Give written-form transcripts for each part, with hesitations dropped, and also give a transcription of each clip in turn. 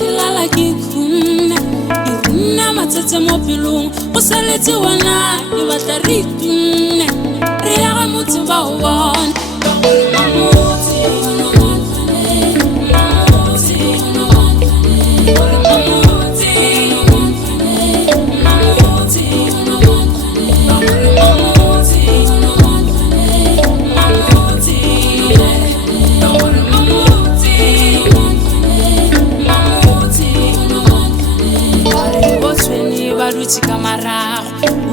ke lala ke khunna ke runna matsatse mo pelong go saletse wana ke batla re itunne re ya ga motse ba o bona ba go mamotse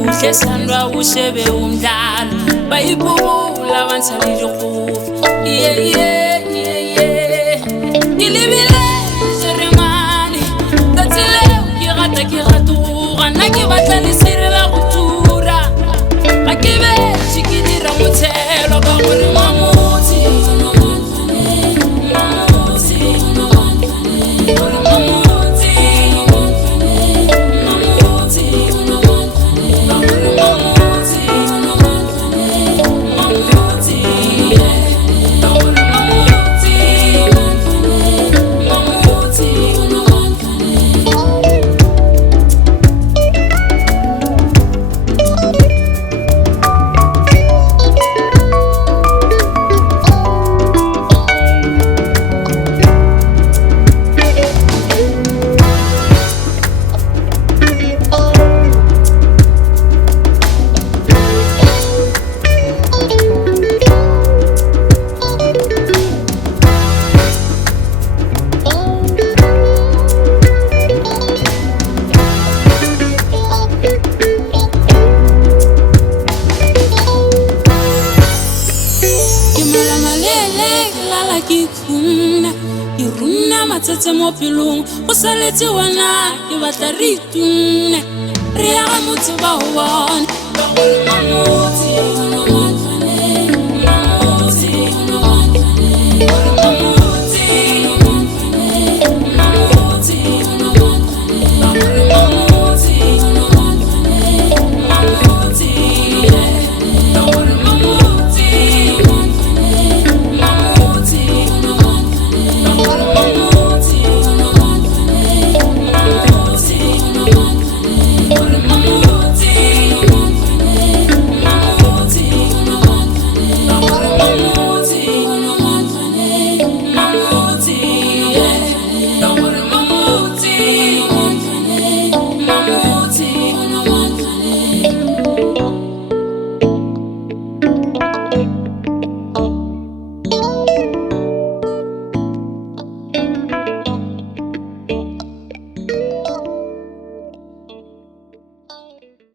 uhle sandwa ushebe umdlalo bayibula bantsali dikgofu ilibile jeremane tatsile ke gata ke gatoga nna ke batla lesire la go tura ga ke betše ke dira motshelo ka gore mamotse ke runna matsatse mo pelong go saletse wana ke batla re itunne re ya ga motse ba o bona ba go mamotse